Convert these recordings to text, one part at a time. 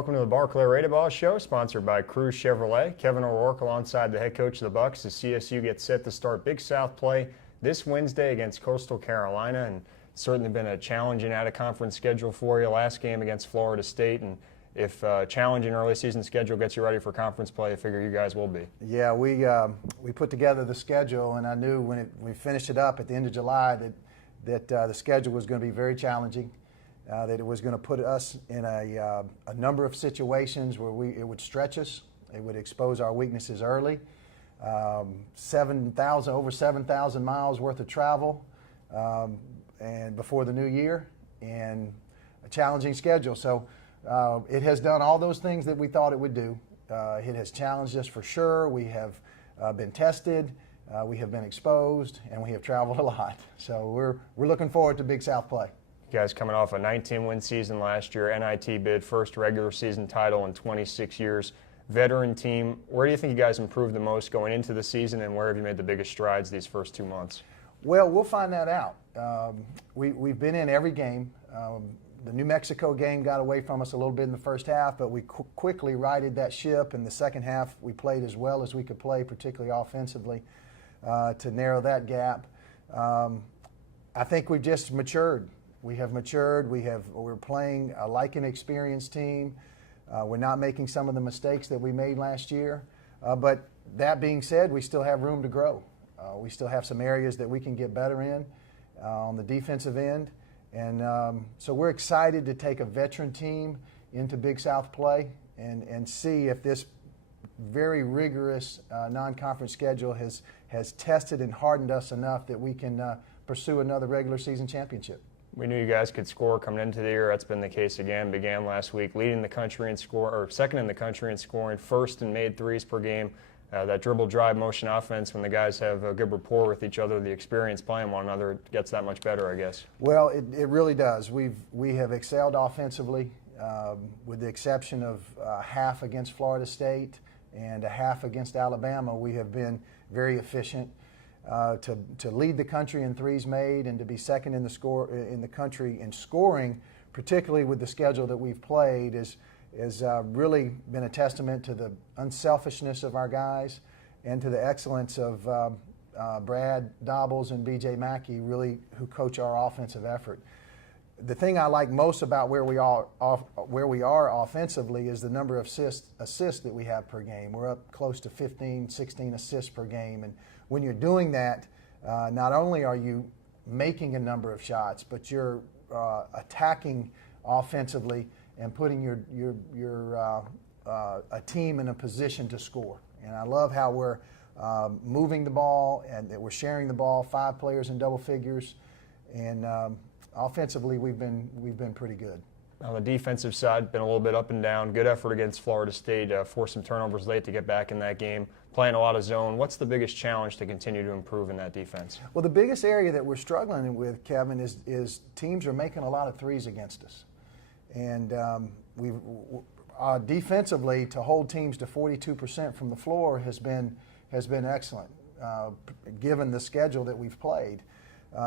Welcome to the Barclay Radebaugh Show, sponsored by Cruise Chevrolet. Kevin O'Rourke alongside the head coach of the Bucks as CSU gets set to start Big South play this Wednesday against Coastal Carolina, and it's certainly been a challenging out-of-conference schedule for you. Last game against Florida State, and if challenging early season schedule gets you ready for conference play, I figure you guys will be. Yeah, we put together the schedule, and I knew when we finished it up at the end of July that the schedule was going to be very challenging. That it was going to put us in a number of situations where it would stretch us. It would expose our weaknesses early. Over 7,000 miles worth of travel, and before the new year, and a challenging schedule. So it has done all those things that we thought it would do. It has challenged us for sure. We have been tested, we have been exposed, and we have traveled a lot. So we're looking forward to Big South play. You guys coming off a 19-win season last year, NIT bid, first regular season title in 26 years. Veteran team, where do you think you guys improved the most going into the season, and where have you made the biggest strides these first 2 months? Well, we'll find that out. We've been in every game. The New Mexico game got away from us a little bit in the first half, but we quickly righted that ship. In the second half, we played as well as we could play, particularly offensively, to narrow that gap. I think we've just matured. We have matured. We're playing like an experienced team. We're not making some of the mistakes that we made last year. But that being said, we still have room to grow. We still have some areas that we can get better in on the defensive end. And so we're excited to take a veteran team into Big South play and see if this very rigorous non-conference schedule has tested and hardened us enough that we can pursue another regular season championship. We knew you guys could score coming into the year. That's been the case again. Began last week leading the country in second in the country in scoring, first in made threes per game. That dribble drive motion offense, when the guys have a good rapport with each other, the experience playing one another, it gets that much better, I guess. Well, it really does. We have excelled offensively, with the exception of half against Florida State and a half against Alabama. We have been very efficient. To lead the country in threes made and to be second in the country in scoring, particularly with the schedule that we've played, is really been a testament to the unselfishness of our guys and to the excellence of Brad Dobbles and B.J. Mackey, really, who coach our offensive effort. The thing I like most about where we are offensively is the number of assists that we have per game. We're up close to 15, 16 assists per game, and when you're doing that, not only are you making a number of shots, but you're attacking offensively and putting a team in a position to score. And I love how we're moving the ball and that we're sharing the ball, 5 players in double figures, and offensively we've been pretty good. On the defensive side, been a little bit up and down. Good effort against Florida State, forced some turnovers late to get back in that game. Playing a lot of zone. What's the biggest challenge to continue to improve in that defense? Well, the biggest area that we're struggling with, Kevin, is teams are making a lot of threes against us. And defensively, to hold teams to 42% from the floor has been excellent, given the schedule that we've played.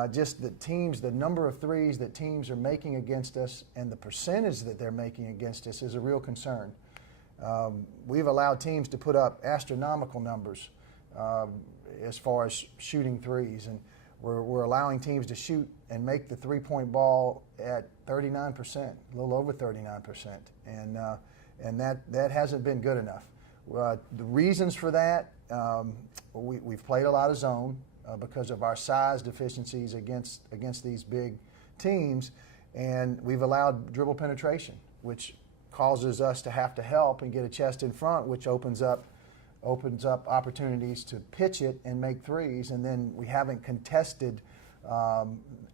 Just the number of threes that teams are making against us and the percentage that they're making against us is a real concern. We've allowed teams to put up astronomical numbers as far as shooting threes, and we're allowing teams to shoot and make the three-point ball at 39%, a little over 39%, and that hasn't been good enough. The reasons for that, we've played a lot of zone because of our size deficiencies against these big teams, and we've allowed dribble penetration, which causes us to have to help and get a chest in front, which opens up opportunities to pitch it and make threes, and then we haven't contested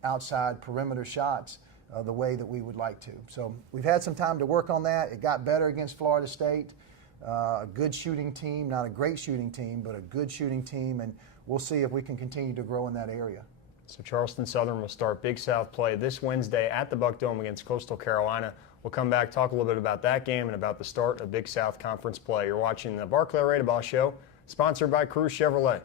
outside perimeter shots the way that we would like to. So we've had some time to work on that. It got better against Florida State. A good shooting team, not a great shooting team, but a good shooting team, and we'll see if we can continue to grow in that area. So Charleston Southern will start Big South play this Wednesday at the Buck Dome against Coastal Carolina. We'll come back, talk a little bit about that game and about the start of Big South Conference play. You're watching the Barclay Radebaugh Show, sponsored by Cruise Chevrolet.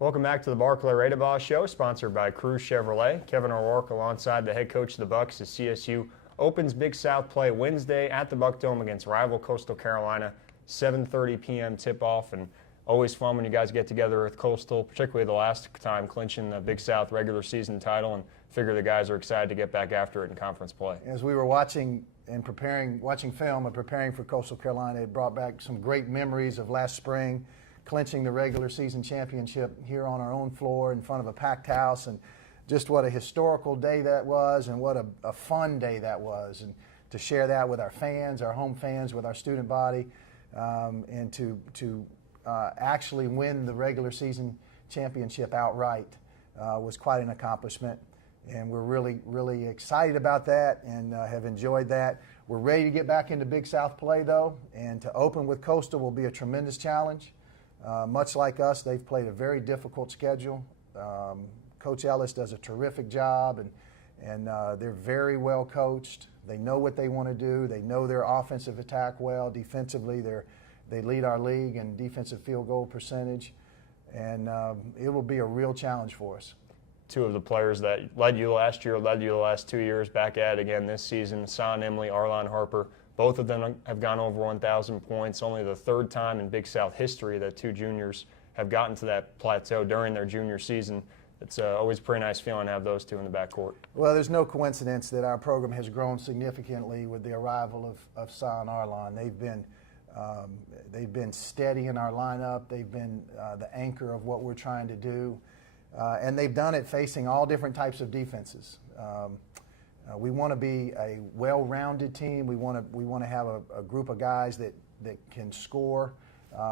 Welcome back to the Barclay Radebaugh Show, sponsored by Crew Chevrolet. Kevin O'Rourke alongside the head coach of the Bucks as CSU opens Big South play Wednesday at the Buck Dome against rival Coastal Carolina, 7:30 p.m. tip-off. And always fun when you guys get together with Coastal, particularly the last time clinching the Big South regular season title, and figure the guys are excited to get back after it in conference play. As we were watching film and preparing for Coastal Carolina, it brought back some great memories of last spring, clinching the regular season championship here on our own floor in front of a packed house, and just what a historical day that was, and what a fun day that was, and to share that with our fans, our home fans, with our student body, and to actually win the regular season championship outright was quite an accomplishment. And we're really, really excited about that and have enjoyed that. We're ready to get back into Big South play, though, and to open with Coastal will be a tremendous challenge. Much like us, they've played a very difficult schedule. Coach Ellis does a terrific job, and they're very well coached. They know what they want to do. They know their offensive attack well. Defensively, they lead our league in defensive field goal percentage, and it will be a real challenge for us. Two of the players that led you last year, led you the last 2 years, back at it again this season, Son Emily, Arlon Harper. Both of them have gone over 1,000 points. Only the third time in Big South history that two juniors have gotten to that plateau during their junior season. It's always a pretty nice feeling to have those two in the backcourt. Well, there's no coincidence that our program has grown significantly with the arrival of Son and Arlon. They've been steady in our lineup. They've been the anchor of what we're trying to do. And they've done it facing all different types of defenses. We want to be a well-rounded team. We want to have a group of guys that can score.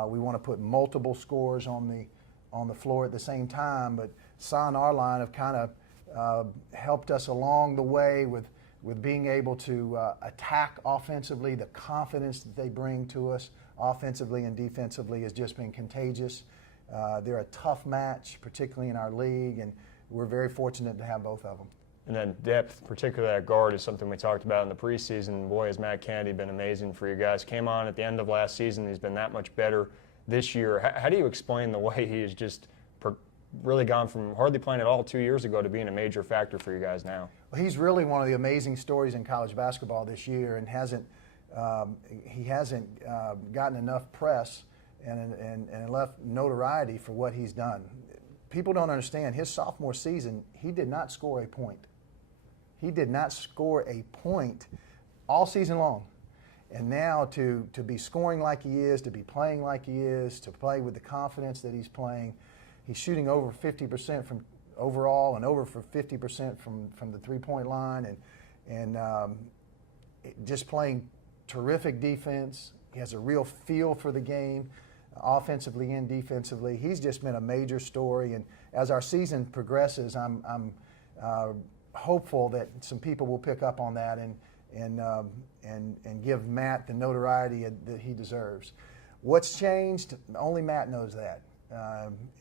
We want to put multiple scores on the floor at the same time. But Son and Arlon have kind of helped us along the way with being able to attack offensively. The confidence that they bring to us offensively and defensively has just been contagious. They're a tough match, particularly in our league, and we're very fortunate to have both of them. And then depth, particularly at guard, is something we talked about in the preseason. Boy, has Matt Kennedy been amazing for you guys. Came on at the end of last season. He's been that much better this year. How do you explain the way he has just really gone from hardly playing at all 2 years ago to being a major factor for you guys now? Well, he's really one of the amazing stories in college basketball this year, and he hasn't gotten enough press and enough notoriety for what he's done. People don't understand, his sophomore season, he did not score a point. He did not score a point all season long. And now to be scoring like he is, to be playing like he is, to play with the confidence that he's playing, he's shooting over 50% from overall and over for 50% from the three-point line, and just playing terrific defense. He has a real feel for the game, offensively and defensively. He's just been a major story, and as our season progresses, I'm hopeful that some people will pick up on that and give Matt the notoriety that he deserves. What's changed? Only Matt knows that.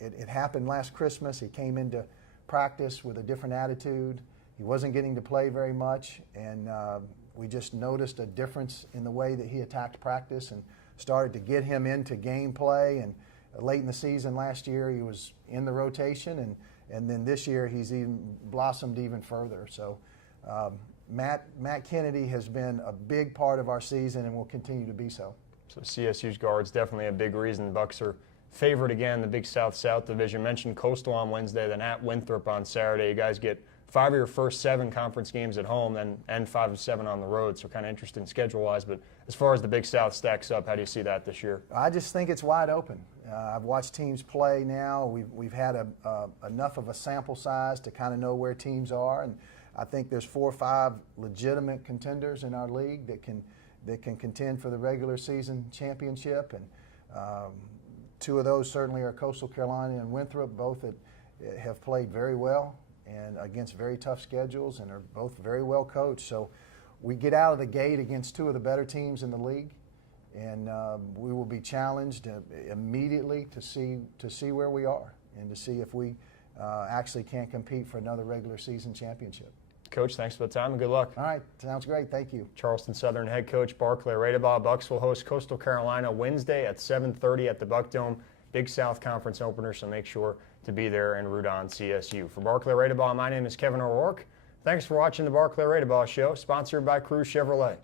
It happened last Christmas. He came into practice with a different attitude. He wasn't getting to play very much, and we just noticed a difference in the way that he attacked practice and started to get him into game play. And late in the season last year, he was in the rotation, and then this year he's even blossomed even further. So Matt Kennedy has been a big part of our season and will continue to be so. So CSU's guard's definitely a big reason the Bucks are favored again in the Big South Division. Mentioned Coastal on Wednesday, then at Winthrop on Saturday. You guys get 5 of your first 7 conference games at home, and 5 of 7 on the road, so kind of interesting schedule-wise. But as far as the Big South stacks up, how do you see that this year? I just think it's wide open. I've watched teams play now. We've had enough of a sample size to kind of know where teams are, and I think there's 4 or 5 legitimate contenders in our league that can contend for the regular season championship, and 2 of those certainly are Coastal Carolina and Winthrop, both that have played very well and against very tough schedules, and are both very well coached. So we get out of the gate against 2 of the better teams in the league, and we will be challenged immediately to see where we are and to see if we actually can't compete for another regular season championship. Coach, thanks for the time and good luck. All right, sounds great. Thank you. Charleston Southern head coach Barclay Radebaugh. Bucks will host Coastal Carolina Wednesday at 7:30 at the Buck Dome. Big South Conference opener, so make sure to be there and root on CSU. For Barclay Radebaugh, my name is Kevin O'Rourke. Thanks for watching the Barclay Radebaugh Show, sponsored by Crew Chevrolet.